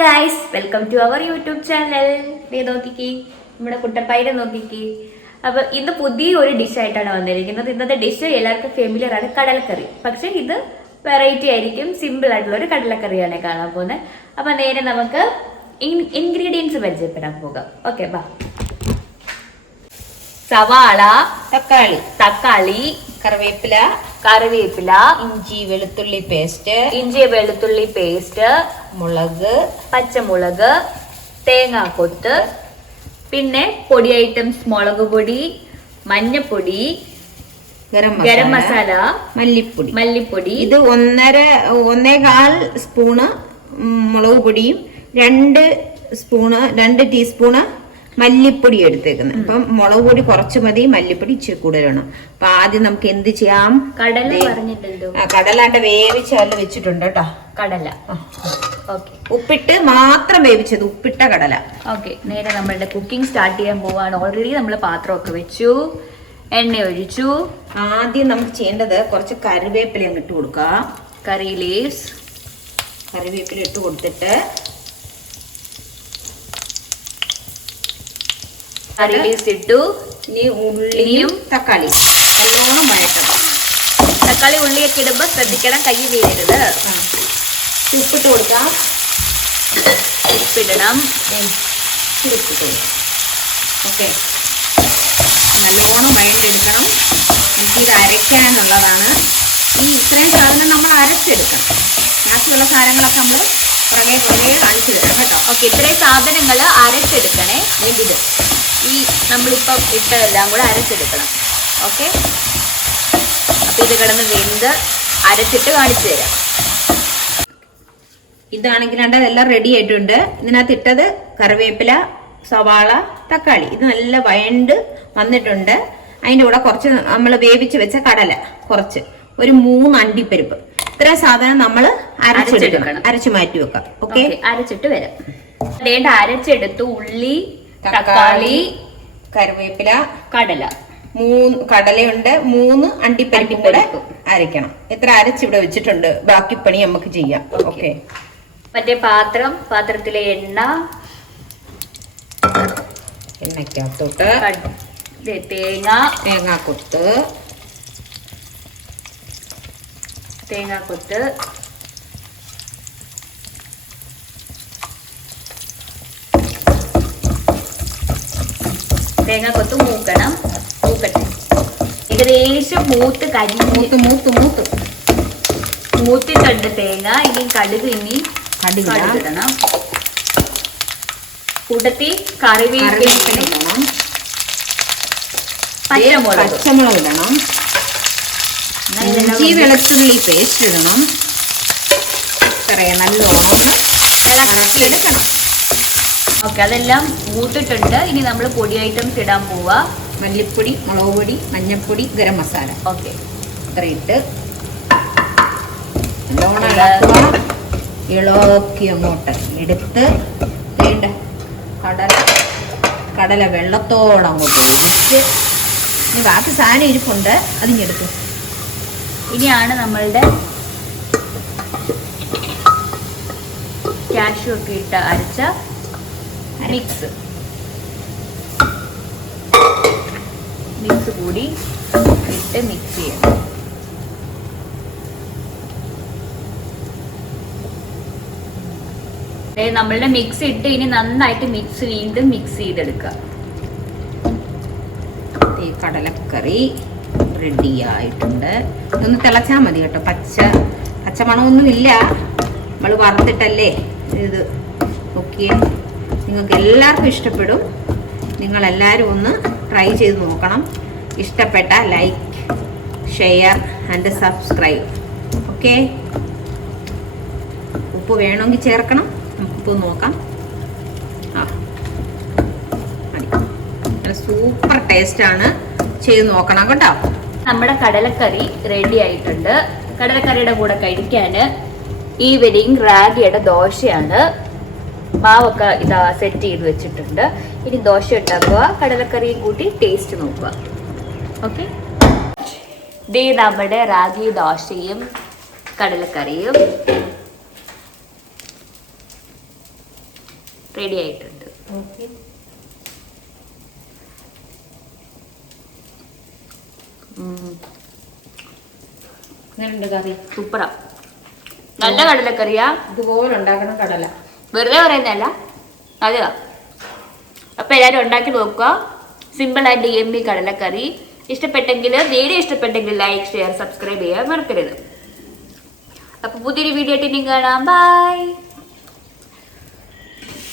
Guys welcome to our YouTube channel ദേ നോക്കിക്ക് നമ്മുടെ കുട്ടപ്പായിനെ നോക്കിക്ക്. അപ്പൊ ഇന്ന് പുതിയ ഒരു ഡിഷ് ആയിട്ടാണ് വന്നിരിക്കുന്നത്. ഇന്നത്തെ ഡിഷ് എല്ലാവർക്കും ഫെമിലിയർ ആണ് കടലക്കറി. പക്ഷെ ഇത് വെറൈറ്റി ആയിരിക്കും സിമ്പിൾ ആയിട്ടുള്ള ഒരു കടലക്കറിയാണ് കാണാൻ പോകുന്നത്. അപ്പൊ നേരെ നമുക്ക് ഇൻഗ്രീഡിയൻസ് പരിചയപ്പെടാൻ പോകാം. ഓക്കെ ബാ സവാള തക്കാളി. തക്കാളി കറിവേപ്പില കറിവേപ്പില ഇഞ്ചി വെളുത്തുള്ളി പേസ്റ്റ് ഇഞ്ചി വെളുത്തുള്ളി പേസ്റ്റ് മുളക് പച്ചമുളക് തേങ്ങാക്കൊത്ത് പിന്നെ പൊടി ഐറ്റംസ് മുളക് പൊടി മഞ്ഞപ്പൊടി ഗരം മസാല മല്ലിപ്പൊടി. മല്ലിപ്പൊടി. ഇത് ഒന്നര ഒന്നേകാൽ സ്പൂണ് മുളക് പൊടിയും രണ്ട് സ്പൂണ് രണ്ട് ടീസ്പൂണ് മല്ലിപ്പൊടി എടുത്തേക്കുന്നത്. അപ്പം മുളക് പൊടി കുറച്ച് മതി മല്ലിപ്പൊടി ഇച്ചിരി കൂടുതൽ വേണം. അപ്പൊ ആദ്യം നമുക്ക് എന്ത് ചെയ്യാം? കടല കടലാണ്ട് വേവിച്ച് അതിൽ വെച്ചിട്ടുണ്ട് കേട്ടോ. കടല. ഉപ്പിട്ട് മാത്രം വേവിച്ചത് ഉപ്പിട്ട കടല. ഓക്കെ നേരെ നമ്മളുടെ കുക്കിംഗ് സ്റ്റാർട്ട് ചെയ്യാൻ പോവാണ്. ഓൾറെഡി നമ്മൾ പാത്രമൊക്കെ വെച്ചു എണ്ണ ഒഴിച്ചു. ആദ്യം നമുക്ക് ചെയ്യേണ്ടത് കുറച്ച് കറിവേപ്പില അങ്ങ് ഇട്ട് കൊടുക്കുക കറി ലീവ്സ് കറിവേപ്പില ഇട്ട് കൊടുത്തിട്ട് കറി ലീവ്സ് ഇട്ടു ഇനി ഉള്ളിയും തക്കാളി. നല്ലോണം വഴറ്റണം. തക്കാളി ഉള്ളിയൊക്കെ ഇടുമ്പോൾ ശ്രദ്ധിക്കണം കൈ വീഴരുത്. ഉപ്പിട്ട് കൊടുക്കാം. ഉപ്പിടണം. ഉപ്പിട്ട് കൊടുക്കാം. ഓക്കെ. നല്ലോണം വഴറ്റെടുക്കണം നമുക്കിത് അരയ്ക്കാനുള്ളതാണ്. ഈ ഇത്രയും സാധനം നമ്മൾ അരച്ചെടുക്കണം. ബാക്കിയുള്ള സാധനങ്ങളൊക്കെ നമ്മൾ പുറകെ കാണിച്ചു തരാം കേട്ടോ. ഓക്കെ ഇത്രയും സാധനങ്ങൾ അരച്ചെടുക്കണേ. വേണ്ടിയത് ഈ നമ്മളിപ്പം ഇട്ടതെല്ലാം കൂടെ അരച്ചെടുക്കണം. ഓക്കെ? അപ്പൊ ഇത് കിടന്ന് വെന്ത് അരച്ചിട്ട് കാണിച്ചു തരാം. ഇതാണെങ്കിൽ രണ്ട് എല്ലാം റെഡി ആയിട്ടുണ്ട്. ഇതിനകത്ത് ഇട്ടത് കറിവേപ്പില സവാള തക്കാളി. ഇത് നല്ല വയണ്ട് വന്നിട്ടുണ്ട്. അതിന്റെ കൂടെ കുറച്ച് നമ്മൾ വേവിച്ച് വെച്ച കടല കുറച്ച്. ഒരു മൂന്ന് അണ്ടിപ്പരിപ്പ്. ഇത്ര സാധനം നമ്മൾ അരച്ചെടുക്കണം. അരച്ചു മാറ്റി വെക്കാം. ഓക്കെ അരച്ചിട്ട് വരാം. വേണ്ട അരച്ചെടുത്ത് ഉള്ളി തക്കാളി കറിവേപ്പില കടല. മൂന്ന് കടലയുണ്ട് മൂന്ന് അണ്ടിപ്പരിപ്പും കൂടെ. അരയ്ക്കണം. എത്ര അരച്ചിവിടെ വെച്ചിട്ടുണ്ട് ബാക്കി പണി നമുക്ക് ചെയ്യാം. ഓക്കെ. മറ്റേ പാത്രം പാത്രത്തിലെ എണ്ണ. എണ്ണയ്ക്കകത്തോട്ട് തേങ്ങ. ദേ തേങ്ങ തേങ്ങാക്കൊത്ത് തേങ്ങാക്കൊത്ത് തേങ്ങാക്കൊത്ത് മൂക്കണം മൂക്കട്ടെ ഏകദേശം മൂത്ത് കരിഞ്ഞ് മൂത്ത് മൂത്ത് മൂത്ത്. മൂത്തിട്ടുണ്ട് തേങ്ങ ഇനി കടുക് ഇനി കടുകിടാം. കടുകിടണം. കൂട്ടത്തി കറിവേപ്പില കറിവേപ്പില ഇടണം. പച്ചമുളക്. പച്ചമുളക് ഇടണം. എന്നാ ഇതെല്ലാം ഇഞ്ചി വെളുത്തുള്ളി പേസ്റ്റ് ഇടണം. ഇത്രയും നല്ലോണം ഇളക്കിയെടുക്കണം ഓക്കെ അതെല്ലാം മൂത്തിട്ടുണ്ട് ഇനി നമ്മൾ പൊടി ഐറ്റംസ് ഇടാൻ പോവാ. മല്ലിപ്പൊടി മുളക് പൊടി മഞ്ഞൾപ്പൊടി ഗരം മസാല. ഓക്കെ. ഇത്ര ഇട്ട് നല്ലോണം ഇളക്കുക ഇളക്കി അങ്ങോട്ട് എടുത്ത് വേണ്ട. കടല കടല വെള്ളത്തോടെ അങ്ങോട്ട് ഒഴിച്ച്. ഇനി ബാക്കി സാധനം ഇരിപ്പുണ്ട്. അതിഞ്ഞെടുത്തു. ഇനിയാണ് നമ്മളുടെ കാഷ്യൂ ഒക്കെ ഇട്ട് അരച്ച മിക്സ് മിക്സ് കൂടി ഇട്ട് മിക്സ് ചെയ്യണം. നമ്മളുടെ മിക്സ് ഇട്ട് ഇനി നന്നായിട്ട് മിക്സ് വീണ്ടും മിക്സ് ചെയ്തെടുക്കുക. കടലക്കറി. റെഡി ആയിട്ടുണ്ട് ഇതൊന്ന് തിളച്ചാൽ മതി കേട്ടോ. പച്ച പച്ചമണമൊന്നുമില്ല. നമ്മൾ വറുത്തിട്ടല്ലേ ഇത് ഓക്കെ നിങ്ങൾക്ക് എല്ലാവർക്കും ഇഷ്ടപ്പെടും. നിങ്ങളെല്ലാവരും ഒന്ന് ട്രൈ ചെയ്ത് നോക്കണം. ഇഷ്ടപ്പെട്ട like share and subscribe okay ഉപ്പ് വേണമെങ്കിൽ ചേർക്കണം. നമുക്ക് ഉപ്പ് നോക്കാം. ആ. സൂപ്പർ ടേസ്റ്റാണ് ചെയ്ത് നോക്കണം കേട്ടോ. നമ്മുടെ കടലക്കറി റെഡി ആയിട്ടുണ്ട്. കടലക്കറിയുടെ കൂടെ കഴിക്കാൻ ഈവനിങ് റാഗിയുടെ ദോശയാണ്. മാവൊക്കെ ഇതാ സെറ്റ് ചെയ്ത് വെച്ചിട്ടുണ്ട്. ഇനി ദോശ ഉണ്ടാക്കുക കടലക്കറിയും കൂട്ടി ടേസ്റ്റ് നോക്കുക. ഓക്കെ ദേ നമ്മുടെ റാഗി ദോശയും കടലക്കറിയും റെഡി ആയിട്ടുണ്ട്. ഓക്കെ എങ്ങനെയുണ്ട് കറി. സൂപ്പറാ. നല്ല കടലക്കറിയാ? ഇതുപോലെ ഉണ്ടാക്കണം കടല. വെറുതെ പറയുന്നതല്ല. അതെയാ? അപ്പൊ എല്ലാവരും ഉണ്ടാക്കി നോക്കുക. സിമ്പിൾ ആൻഡ് എമ്മി കടലക്കറി. ഇഷ്ടപ്പെട്ടെങ്കിൽ വീഡിയോ ഇഷ്ടപ്പെട്ടെങ്കിൽ ലൈക്ക് ഷെയർ സബ്സ്ക്രൈബ് ചെയ്യാൻ മറക്കരുത്. അപ്പൊ പുതിയൊരു വീഡിയോ ആയിട്ട് ഇനി കാണാം. ബൈ